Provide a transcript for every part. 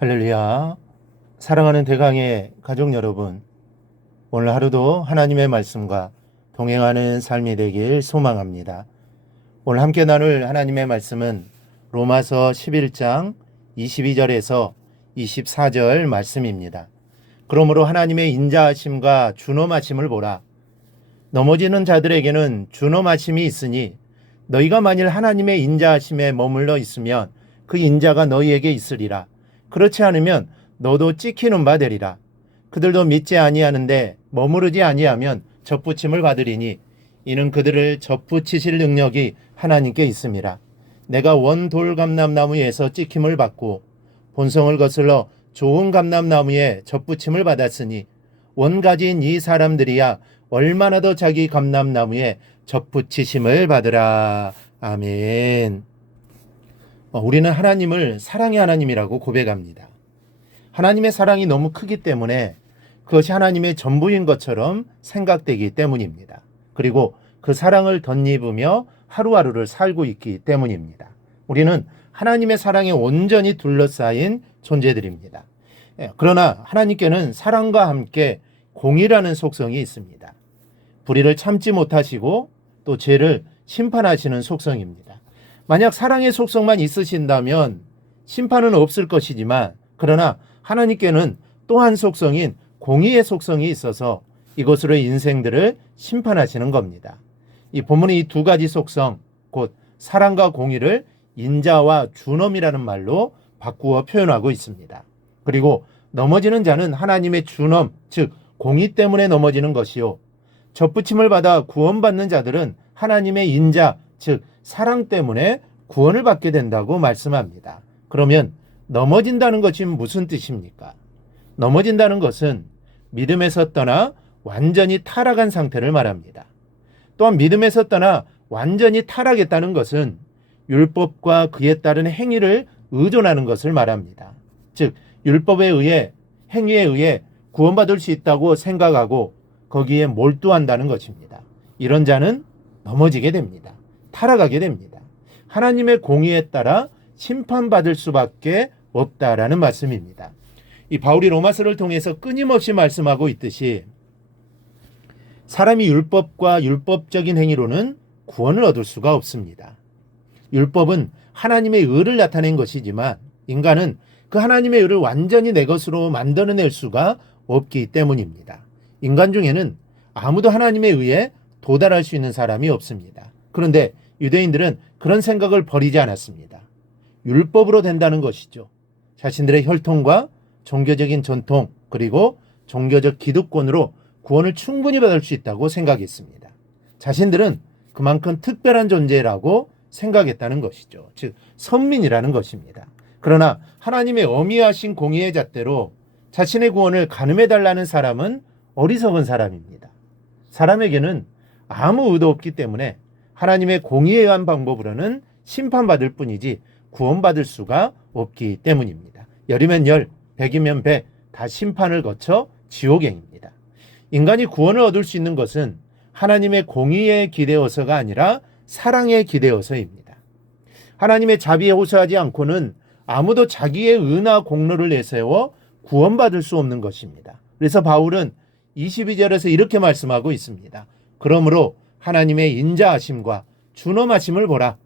할렐루야. 사랑하는 대강의 가족 여러분, 오늘 하루도 하나님의 말씀과 동행하는 삶이 되길 소망합니다. 오늘 함께 나눌 하나님의 말씀은 로마서 11장 22절에서 24절 말씀입니다. 그러므로 하나님의 인자하심과 준엄하심을 보라. 넘어지는 자들에게는 준엄하심이 있으니 너희가 만일 하나님의 인자하심에 머물러 있으면 그 인자가 너희에게 있으리라. 그렇지 않으면 너도 찍히는 바 되리라. 그들도 믿지 아니하는데 머무르지 아니하면 접붙임을 받으리니 이는 그들을 접붙이실 능력이 하나님께 있음이라. 내가 원돌 감람나무에서 찍힘을 받고 본성을 거슬러 좋은 감람나무에 접붙임을 받았으니 원가지인 이 사람들이야 얼마나 더 자기 감람나무에 접붙이심을 받으라. 아멘. 우리는 하나님을 사랑의 하나님이라고 고백합니다. 하나님의 사랑이 너무 크기 때문에 그것이 하나님의 전부인 것처럼 생각되기 때문입니다. 그리고 그 사랑을 덧입으며 하루하루를 살고 있기 때문입니다. 우리는 하나님의 사랑에 온전히 둘러싸인 존재들입니다. 그러나 하나님께는 사랑과 함께 공의라는 속성이 있습니다. 불의를 참지 못하시고 또 죄를 심판하시는 속성입니다. 만약 사랑의 속성만 있으신다면 심판은 없을 것이지만 그러나 하나님께는 또 한 속성인 공의의 속성이 있어서 이것으로 인생들을 심판하시는 겁니다. 이 본문의 이 두 가지 속성, 곧 사랑과 공의를 인자와 준엄이라는 말로 바꾸어 표현하고 있습니다. 그리고 넘어지는 자는 하나님의 준엄, 즉 공의 때문에 넘어지는 것이요, 접붙임을 받아 구원받는 자들은 하나님의 인자, 즉 사랑 때문에 구원을 받게 된다고 말씀합니다. 그러면 넘어진다는 것이 무슨 뜻입니까? 넘어진다는 것은 믿음에서 떠나 완전히 타락한 상태를 말합니다. 또한 믿음에서 떠나 완전히 타락했다는 것은 율법과 그에 따른 행위를 의존하는 것을 말합니다. 즉 율법에 의해, 행위에 의해 구원받을 수 있다고 생각하고 거기에 몰두한다는 것입니다. 이런 자는 넘어지게 됩니다. 타락하게 됩니다. 하나님의 공의에 따라 심판받을 수밖에 없다라는 말씀입니다. 이 바울이 로마서를 통해서 끊임없이 말씀하고 있듯이 사람이 율법과 율법적인 행위로는 구원을 얻을 수가 없습니다. 율법은 하나님의 의를 나타낸 것이지만 인간은 그 하나님의 의를 완전히 내 것으로 만들어낼 수가 없기 때문입니다. 인간 중에는 아무도 하나님의 의에 도달할 수 있는 사람이 없습니다. 그런데 유대인들은 그런 생각을 버리지 않았습니다. 율법으로 된다는 것이죠. 자신들의 혈통과 종교적인 전통 그리고 종교적 기득권으로 구원을 충분히 받을 수 있다고 생각했습니다. 자신들은 그만큼 특별한 존재라고 생각했다는 것이죠. 즉 선민이라는 것입니다. 그러나 하나님의 어미하신 공의의 잣대로 자신의 구원을 가늠해달라는 사람은 어리석은 사람입니다. 사람에게는 아무 의도 없기 때문에 하나님의 공의에 의한 방법으로는 심판받을 뿐이지 구원받을 수가 없기 때문입니다. 열이면 열, 백이면 백, 다 심판을 거쳐 지옥행입니다. 인간이 구원을 얻을 수 있는 것은 하나님의 공의에 기대어서가 아니라 사랑에 기대어서입니다. 하나님의 자비에 호소하지 않고는 아무도 자기의 의나 공로를 내세워 구원받을 수 없는 것입니다. 그래서 바울은 22절에서 이렇게 말씀하고 있습니다. 그러므로 하나님의 인자하심과 준엄하심을 보라.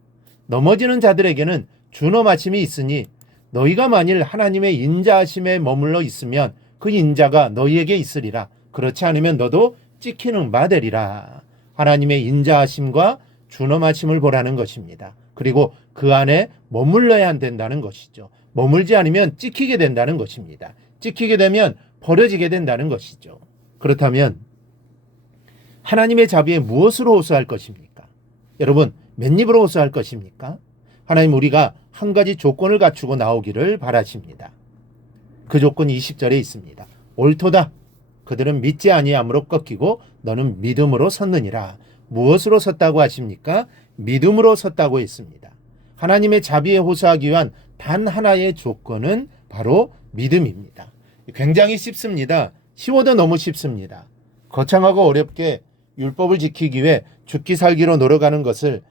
넘어지는 자들에게는 준엄하심이 있으니 너희가 만일 하나님의 인자하심에 머물러 있으면 그 인자가 너희에게 있으리라. 그렇지 않으면 너도 찍히는 바 되리라. 하나님의 인자하심과 준엄하심을 보라는 것입니다. 그리고 그 안에 머물러야 된다는 것이죠. 머물지 않으면 찍히게 된다는 것입니다. 찍히게 되면 버려지게 된다는 것이죠. 그렇다면 하나님의 자비에 무엇으로 호소할 것입니까? 여러분, 맨입으로 호소할 것입니까? 하나님, 우리가 한 가지 조건을 갖추고 나오기를 바라십니다. 그 조건이 20절에 있습니다. 옳도다. 그들은 믿지 아니함으로 꺾이고 너는 믿음으로 섰느니라. 무엇으로 섰다고 하십니까? 믿음으로 섰다고 했습니다. 하나님의 자비에 호소하기 위한 단 하나의 조건은 바로 믿음입니다. 굉장히 쉽습니다. 쉬워도 너무 쉽습니다. 거창하고 어렵게 율법을 지키기 위해 죽기 살기로 노력하는 것을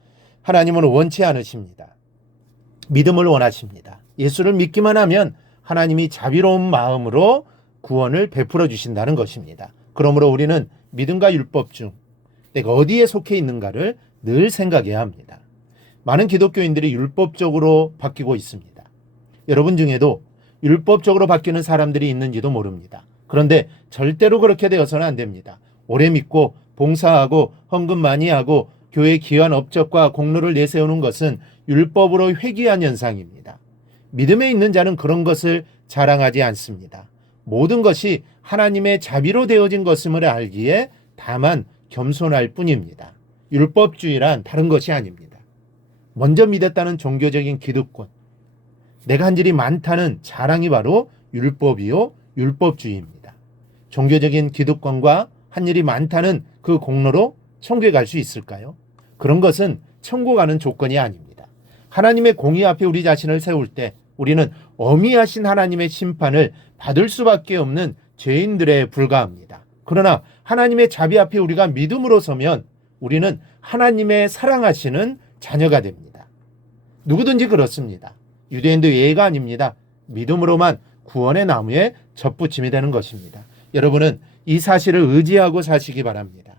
하나님은 원치 않으십니다. 믿음을 원하십니다. 예수를 믿기만 하면 하나님이 자비로운 마음으로 구원을 베풀어 주신다는 것입니다. 그러므로 우리는 믿음과 율법 중 내가 어디에 속해 있는가를 늘 생각해야 합니다. 많은 기독교인들이 율법적으로 바뀌고 있습니다. 여러분 중에도 율법적으로 바뀌는 사람들이 있는지도 모릅니다. 그런데 절대로 그렇게 되어서는 안 됩니다. 오래 믿고 봉사하고 헌금 많이 하고 교회 귀한 업적과 공로를 내세우는 것은 율법으로 회귀한 현상입니다. 믿음에 있는 자는 그런 것을 자랑하지 않습니다. 모든 것이 하나님의 자비로 되어진 것임을 알기에 다만 겸손할 뿐입니다. 율법주의란 다른 것이 아닙니다. 먼저 믿었다는 종교적인 기득권, 내가 한 일이 많다는 자랑이 바로 율법이요 율법주의입니다. 종교적인 기득권과 한 일이 많다는 그 공로로 천국에 갈 수 있을까요? 그런 것은 천국 가는 조건이 아닙니다. 하나님의 공의 앞에 우리 자신을 세울 때 우리는 어미하신 하나님의 심판을 받을 수밖에 없는 죄인들에 불과합니다. 그러나 하나님의 자비 앞에 우리가 믿음으로 서면 우리는 하나님의 사랑하시는 자녀가 됩니다. 누구든지 그렇습니다. 유대인도 예가 아닙니다. 믿음으로만 구원의 나무에 접붙임이 되는 것입니다. 여러분은 이 사실을 의지하고 사시기 바랍니다.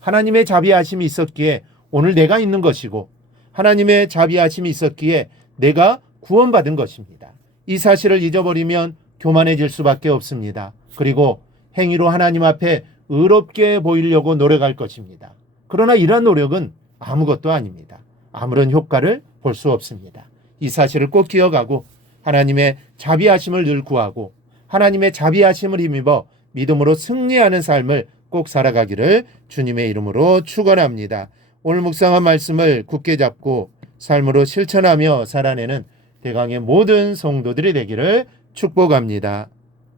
하나님의 자비하심이 있었기에 오늘 내가 있는 것이고 하나님의 자비하심이 있었기에 내가 구원받은 것입니다. 이 사실을 잊어버리면 교만해질 수밖에 없습니다. 그리고 행위로 하나님 앞에 의롭게 보이려고 노력할 것입니다. 그러나 이러한 노력은 아무것도 아닙니다. 아무런 효과를 볼 수 없습니다. 이 사실을 꼭 기억하고 하나님의 자비하심을 늘 구하고 하나님의 자비하심을 힘입어 믿음으로 승리하는 삶을 꼭 살아가기를 주님의 이름으로 축원합니다. 오늘 묵상한 말씀을 굳게 잡고 삶으로 실천하며 살아내는 대강의 모든 성도들이 되기를 축복합니다.